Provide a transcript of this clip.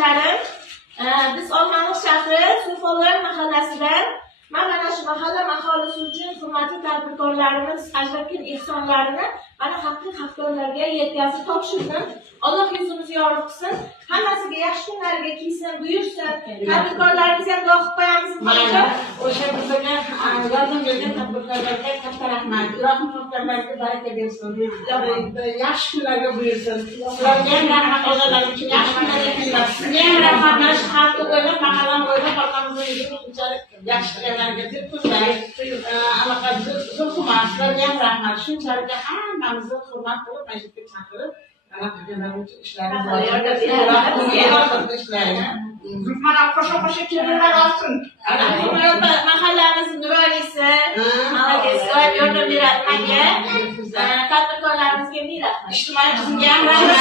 tanishlarim, biz Olmaliq shahri Sulfonlar mahallasidan mana shu mahalla aholisi uchun hurmatli tadbirkorlarimiz ajratgan ehsonlarini mana haqiqiy haqdorlarga yetkazib topshirdim. Alloh yuzimizni yorug' qilsin. Hammasiga yaxshi kunlarga kiysin, buyursin. Tadbirkorlarimizni ham do'q qo'yamiz. Mana o'sha bizga yordam bergan tadbirkorlarga katta rahmat. Ilohim tadbirkorlarga baraka bersin. Yaxshi kunlarga buyursin. Ularga ham rahmat o'zlari uchun yaxshi kunlarga kelsin. Sizga ham rahmat. Mana shu xalqni o'ylab, mahallani o'ylab, xalqimizni unchalik yaxshi qilganlarga deb ko'zlaymiz. Anaqa zulhumat, sizlarga ham rahmat. Shunchalik hammamizni hurmat qilib, majlisga chaqirib, Mana qo'sha kelinglar olsin. Mahallamiz nuroniysi, malaga doim yordam beradi menga. Tadbirkorlarimizga ming rahmat. ijtimoiy tizimga ham rahmat.